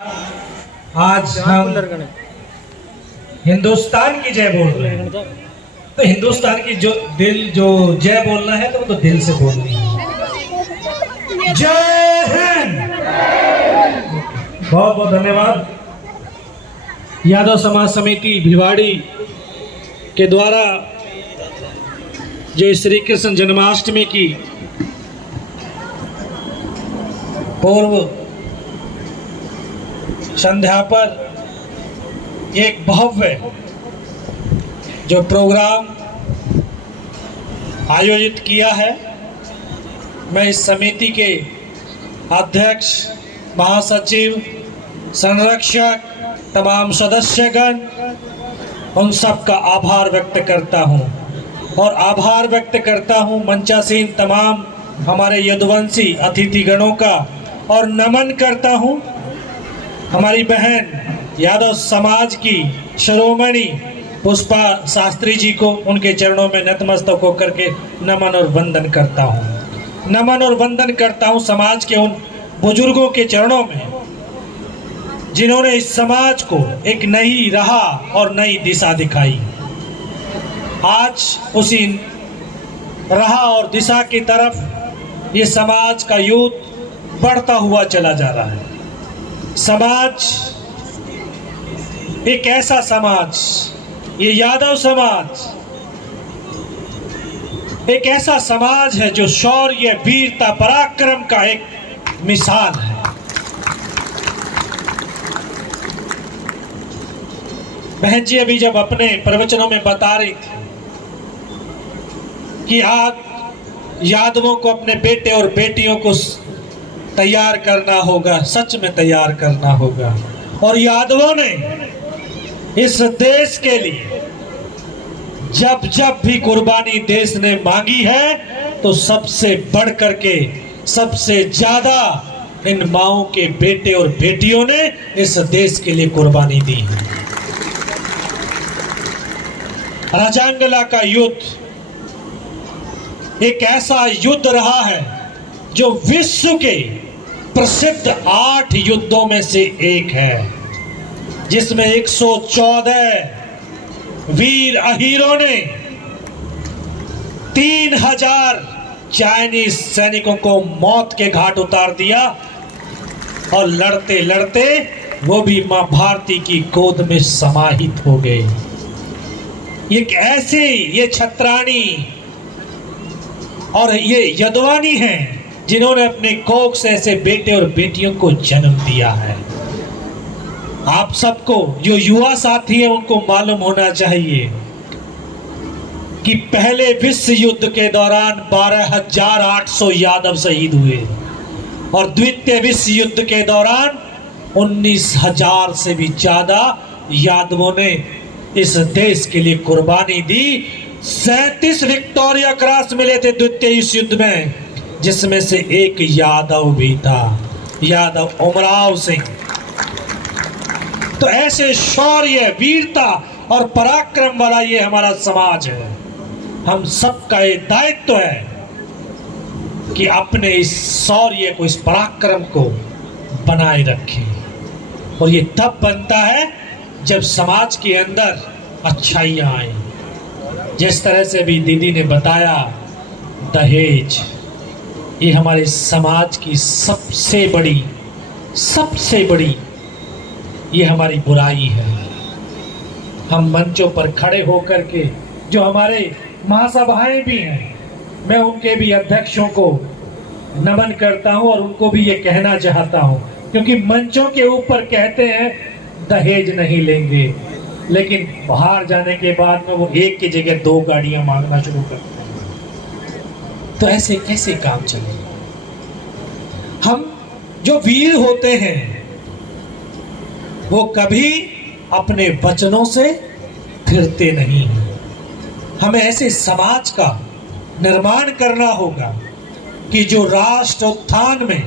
आज हम हिंदुस्तान की जय बोल रहे हैं। तो हिंदुस्तान की जो जय बोलना है तो वो तो दिल से बोलनी है। जय हिंद। बहुत बहुत धन्यवाद। यादव समाज समिति भिवाड़ी के द्वारा जो श्री कृष्ण जन्माष्टमी की पूर्व संध्या पर एक भव्य जो प्रोग्राम आयोजित किया है, मैं इस समिति के अध्यक्ष, महासचिव, संरक्षक, तमाम सदस्यगण उन सब का आभार व्यक्त करता हूं और आभार व्यक्त करता हूं मंचासीन तमाम हमारे यदुवंशी अतिथिगणों का और नमन करता हूं हमारी बहन यादव समाज की शिरोमणि पुष्पा शास्त्री जी को। उनके चरणों में नतमस्तक होकर के नमन और वंदन करता हूँ। नमन और वंदन करता हूँ समाज के उन बुजुर्गों के चरणों में जिन्होंने इस समाज को एक नई राह और नई दिशा दिखाई। आज उसी राह और दिशा की तरफ ये समाज का यूथ बढ़ता हुआ चला जा रहा है। समाज एक ऐसा समाज, ये यादव समाज एक ऐसा समाज है जो शौर्य, वीरता, पराक्रम का एक मिसाल है। बहन जी अभी जब अपने प्रवचनों में बता रही थी कि आज यादवों को अपने बेटे और बेटियों को तैयार करना होगा, सच में तैयार करना होगा। और यादवों ने इस देश के लिए जब जब भी कुर्बानी देश ने मांगी है तो सबसे बढ़ करके सबसे ज्यादा इन माओं के बेटे और बेटियों ने इस देश के लिए कुर्बानी दी है। राजांगला का युद्ध एक ऐसा युद्ध रहा है जो विश्व के प्रसिद्ध 8 युद्धों में से एक है, जिसमें 114 वीर अहीरों ने 3000 चाइनीज सैनिकों को मौत के घाट उतार दिया और लड़ते लड़ते वो भी मां भारती की गोद में समाहित हो गए। एक ऐसे ये छत्राणी और ये यदवानी हैं जिन्होंने अपने कोख से ऐसे बेटे और बेटियों को जन्म दिया है। आप सबको जो युवा साथी है उनको मालूम होना चाहिए कि पहले विश्व युद्ध के दौरान 12,800 यादव शहीद हुए और द्वितीय विश्व युद्ध के दौरान 19,000 से भी ज्यादा यादवों ने इस देश के लिए कुर्बानी दी। 37 विक्टोरिया क्रॉस मिले थे द्वितीय विश्व युद्ध में, जिसमें से एक यादव भी था, यादव उमराव सिंह। तो ऐसे शौर्य, वीरता और पराक्रम वाला ये हमारा समाज है। हम सबका ये दायित्व है कि अपने इस शौर्य को, इस पराक्रम को बनाए रखें। और ये तब बनता है जब समाज के अंदर अच्छाइयां आए। जिस तरह से भी दीदी ने बताया, दहेज ये हमारे समाज की सबसे बड़ी ये हमारी बुराई है। हम मंचों पर खड़े होकर के, जो हमारे महासभाएं भी हैं, मैं उनके भी अध्यक्षों को नमन करता हूं और उनको भी ये कहना चाहता हूं, क्योंकि मंचों के ऊपर कहते हैं दहेज नहीं लेंगे, लेकिन बाहर जाने के बाद में वो एक की जगह 2 गाड़ियां मांगना शुरू करते हैं। तो ऐसे कैसे काम चले? हम जो वीर होते हैं वो कभी अपने वचनों से फिरते नहीं हैं। हमें ऐसे समाज का निर्माण करना होगा कि जो राष्ट्र उत्थान में,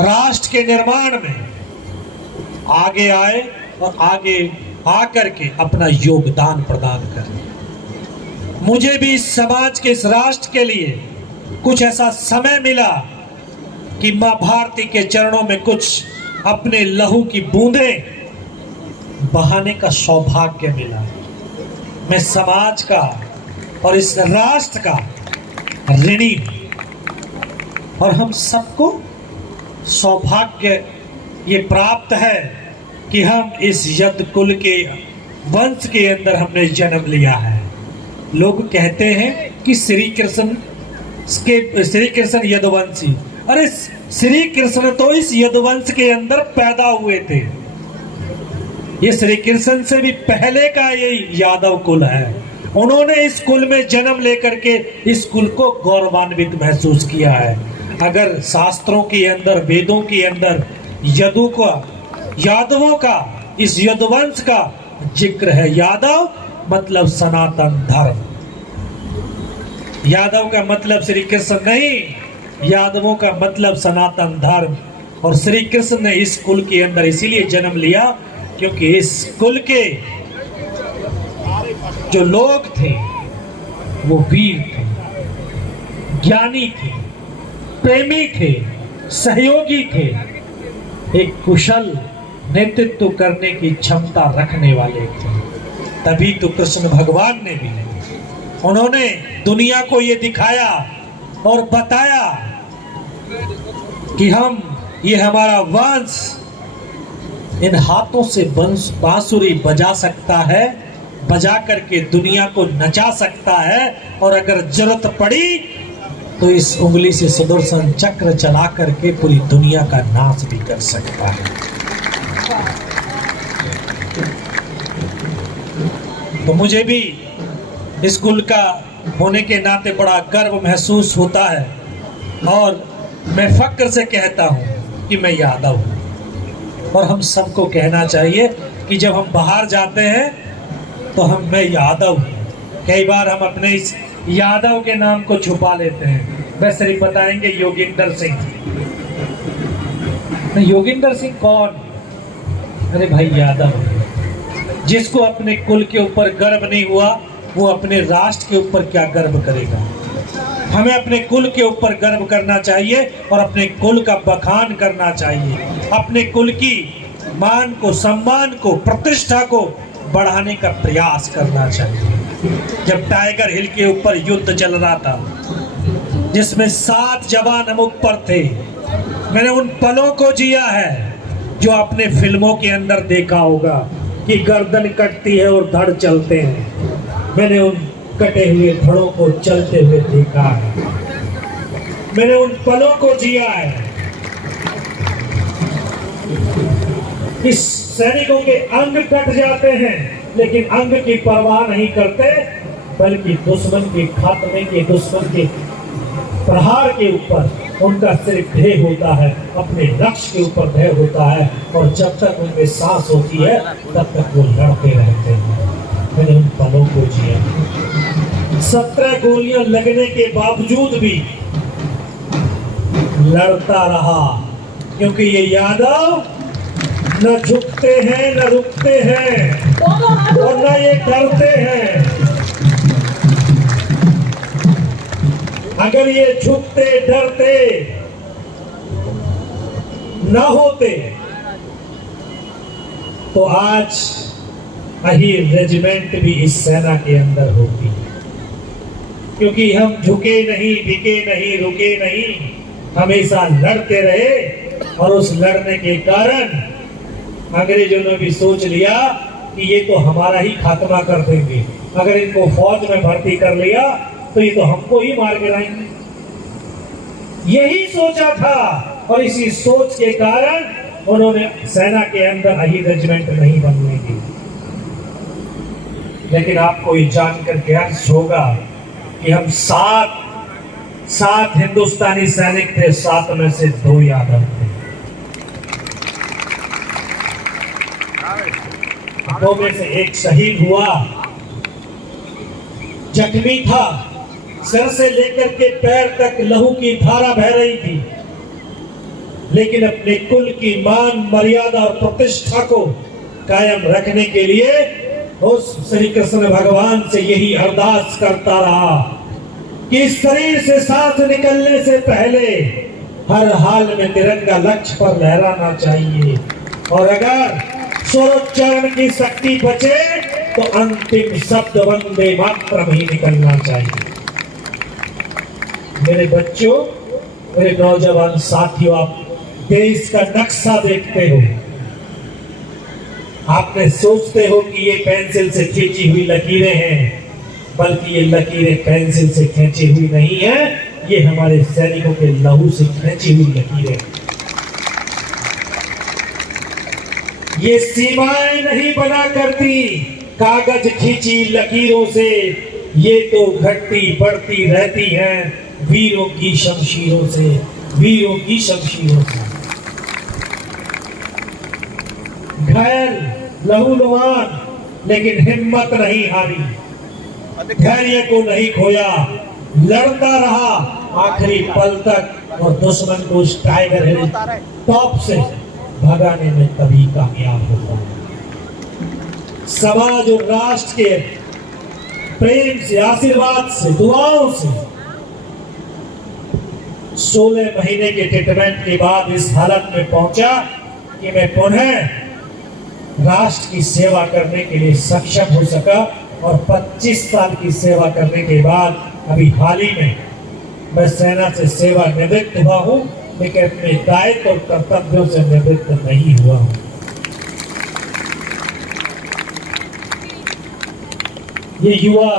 राष्ट्र के निर्माण में आगे आए और आगे आकर के अपना योगदान प्रदान करें। मुझे भी इस समाज के, इस राष्ट्र के लिए कुछ ऐसा समय मिला कि मां भारती के चरणों में कुछ अपने लहू की बूंदें बहाने का सौभाग्य मिला। मैं समाज का और इस राष्ट्र का ऋणी हूं और हम सबको सौभाग्य ये प्राप्त है कि हम इस यद कुल के वंश के अंदर हमने जन्म लिया है। लोग कहते हैं कि श्री कृष्ण यदुवंशी। अरे श्री कृष्ण तो इस यदुवंश के अंदर पैदा हुए थे। ये श्री कृष्ण से भी पहले का ये यादव कुल है। उन्होंने इस कुल में जन्म लेकर के इस कुल को गौरवान्वित महसूस किया है। अगर शास्त्रों के अंदर, वेदों के अंदर यादवों का, इस यदुवंश का जिक्र है। यादव मतलब सनातन धर्म। यादव का मतलब श्री कृष्ण नहीं, यादवों का मतलब सनातन धर्म। और श्री कृष्ण ने इस कुल के अंदर इसीलिए जन्म लिया क्योंकि इस कुल के जो लोग थे वो वीर थे, ज्ञानी थे, प्रेमी थे, सहयोगी थे, एक कुशल नेतृत्व करने की क्षमता रखने वाले थे। तभी तो कृष्ण भगवान ने भी उन्होंने दुनिया को ये दिखाया और बताया कि ये हमारा वंश इन हाथों से बांसुरी बजा सकता है, बजा करके दुनिया को नचा सकता है, और अगर जरूरत पड़ी तो इस उंगली से सुदर्शन चक्र चला करके पूरी दुनिया का नाश भी कर सकता है। तो मुझे भी इस कुल का होने के नाते बड़ा गर्व महसूस होता है और मैं फक्र से कहता हूँ कि मैं यादव हूँ। और हम सबको कहना चाहिए कि जब हम बाहर जाते हैं तो मैं यादव हूँ। कई बार हम अपने इस यादव के नाम को छुपा लेते हैं। वैसे ही बताएंगे योगिंदर सिंह। योगिंदर सिंह कौन? अरे भाई यादव। जिसको अपने कुल के ऊपर गर्व नहीं हुआ वो अपने राष्ट्र के ऊपर क्या गर्व करेगा। हमें अपने कुल के ऊपर गर्व करना चाहिए और अपने कुल का बखान करना चाहिए। अपने कुल की मान को, सम्मान को, प्रतिष्ठा को बढ़ाने का प्रयास करना चाहिए। जब टाइगर हिल के ऊपर युद्ध चल रहा था जिसमें 7 जवान हम ऊपर थे, मैंने उन पलों को जिया है जो आपने फिल्मों के अंदर देखा होगा कि गर्दन कटती है और धड़ चलते हैं। मैंने उन कटे हुए धड़ों को चलते हुए देखा है। मैंने उन पलों को जिया है। इस सैनिकों के अंग कट जाते हैं लेकिन अंग की परवाह नहीं करते, बल्कि दुश्मन के खात्मे के, दुश्मन के प्रहार के ऊपर उनका सिर्फ ध्येय होता है, अपने लक्ष्य के ऊपर ध्येय होता है। और जब तक उनमें सांस होती है तब तक वो लड़ते रहते हैं। मैंने उन पलों को जिया। 17 गोलियां लगने के बावजूद भी लड़ता रहा, क्योंकि ये यादव न झुकते हैं न रुकते हैं और न ये डरते हैं। अगर ये झुकते डरते न होते तो आज अहीर रेजिमेंट भी इस सेना के अंदर होती। क्योंकि हम झुके नहीं, बिके नहीं, रुके नहीं, हमेशा लड़ते रहे। और उस लड़ने के कारण अंग्रेजों ने भी सोच लिया कि ये तो हमारा ही खात्मा कर देंगे। अगर इनको फौज में भर्ती कर लिया तो ये तो हमको ही मार गिराएंगे। यही सोचा था और इसी सोच के कारण उन्होंने सेना के अंदर अहीर रेजिमेंट नहीं बनने दी। लेकिन आपको ये जानकर के हर्ष होगा कि हम 7 हिंदुस्तानी सैनिक थे, 7 में से 2 यादव थे। 2 में से एक शहीद हुआ, जख्मी था, सिर से लेकर के पैर तक लहू की धारा बह रही थी, लेकिन अपने कुल की मान, मर्यादा और प्रतिष्ठा को कायम रखने के लिए उस श्री कृष्ण भगवान से यही अरदास करता रहा कि इस शरीर से सांस निकलने से पहले हर हाल में तिरंगा लक्ष्य पर लहराना चाहिए। और अगर स्वरोच्चारण की शक्ति बचे तो अंतिम शब्द वंदे मातरम ही निकलना चाहिए। मेरे बच्चों, मेरे नौजवान साथियों, आप देश का नक्शा देखते हो, आपने सोचते हो कि ये पेंसिल से खींची हुई लकीरें हैं, बल्कि ये लकीरें पेंसिल से खींची हुई नहीं है, ये हमारे सैनिकों के लहू से खींची हुई लकीरें। ये सीमाएं नहीं बना करती कागज खींची लकीरों से, ये तो घटती बढ़ती रहती हैं वीरों की शमशीरों से, वीरों की शमशीरों से। घायल लहूलुहान लेकिन हिम्मत नहीं हारी, धैर्य को नहीं खोया, लड़ता रहा आखिरी पल तक और दुश्मन को उस टाइगर हिल टॉप से भगाने में तभी कामयाब होता है। समाज और राष्ट्र के प्रेम से, आशीर्वाद से, दुआओं से 16 महीने के ट्रीटमेंट के बाद इस हालत में पहुंचा कि मैं पुनः राष्ट्र की सेवा करने के लिए सक्षम हो सका। और 25 साल की सेवा करने के बाद अभी हाल ही में मैं सेना से सेवा निवृत्त हुआ हूं, लेकिन अपने दायित्व और कर्तव्यों से निवृत्त नहीं हुआ हूं। ये युवा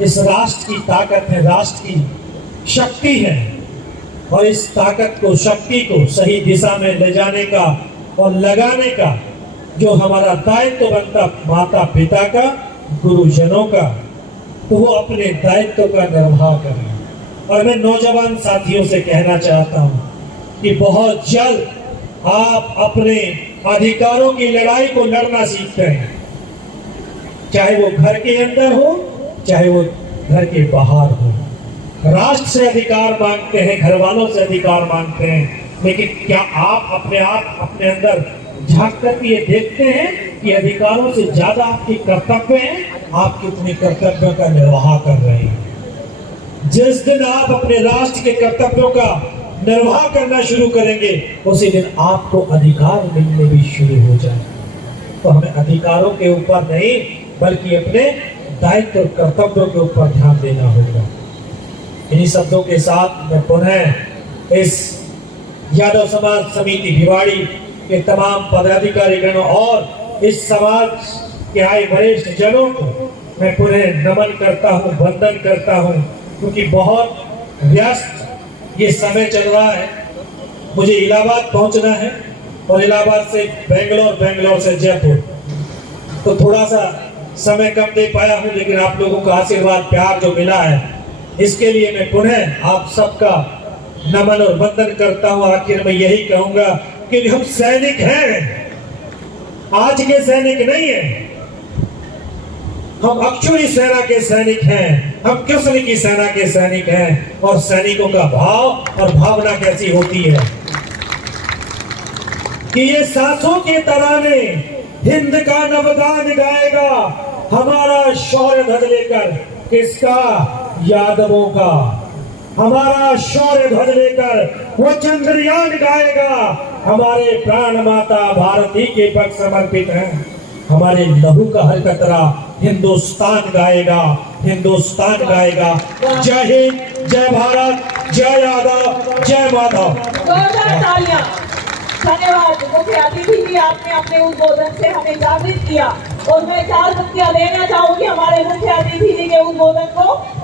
इस राष्ट्र की ताकत है, राष्ट्र की शक्ति है, और इस ताकत को, शक्ति को सही दिशा में ले जाने का और लगाने का जो हमारा दायित्व बनता माता पिता का, गुरुजनों का, तो वो अपने दायित्व का निर्वाह करें। और मैं नौजवान साथियों से कहना चाहता हूं कि बहुत जल्द आप अपने अधिकारों की लड़ाई को लड़ना सीखते हैं, चाहे वो घर के अंदर हो, चाहे वो घर के बाहर हो। राष्ट्र से अधिकार मांगते हैं, घर वालों से अधिकार मांगते हैं, लेकिन क्या आप अपने अंदर झांक कर ये देखते हैं कि अधिकारों से ज्यादा आपके कर्तव्य हैं, आप कितने कर्तव्यों का निर्वाह कर रहे हैं। जिस दिन आप अपने राष्ट्र के कर्तव्यों का निर्वाह करना शुरू करेंगे, उसी दिन आपको अधिकार मिलने भी शुरू हो जाए। तो हमें अधिकारों के ऊपर नहीं, बल्कि अपने दायित्व और कर्तव्यों के ऊपर ध्यान देना होगा। इन्हीं शब्दों के साथ मैं पुनः इस यादव समाज समिति भिवाड़ी के तमाम पदाधिकारीगण और इस समाज के आए वरिष्ठ जनों को मैं पुनः नमन करता हूं, वंदन करता हूं, क्योंकि बहुत व्यस्त ये समय चल रहा है। मुझे इलाहाबाद पहुंचना है और इलाहाबाद से बेंगलोर, बेंगलोर से जयपुर, तो थोड़ा सा समय कम दे पाया हूं, लेकिन आप लोगों का आशीर्वाद, प्यार जो मिला है, इसके लिए मैं पुनः आप सबका नमन और वंदन करता हूं। आखिर में यही कहूंगा कि हम सैनिक हैं, आज के सैनिक नहीं हैं, हम अक्षुणी सेना के सैनिक हैं, हम कृष्ण की सेना के सैनिक हैं। और सैनिकों का भाव और भावना कैसी होती है कि ये सांसों के तराने हिंद का नवगान गाएगा, हमारा शौर्य ध्वज लेकर। किसका? यादवों का। हमारा शौर्य ध्वज लेकर वो चंद्रयान गाएगा, हमारे प्राण माता भारती के पक्ष समर्पित हैं। हमारे लहू का हर कतरा हिंदुस्तान गाएगा, हिंदुस्तान गाएगा। जय हिंद, जय भारत, जय यादव, जय माधव। धन्यवाद मुख्य अतिथि जी, आपने अपने उद्बोधन से हमें जागृत किया। और मैं 4 पंक्तियां देना चाहूंगी हमारे मुख्य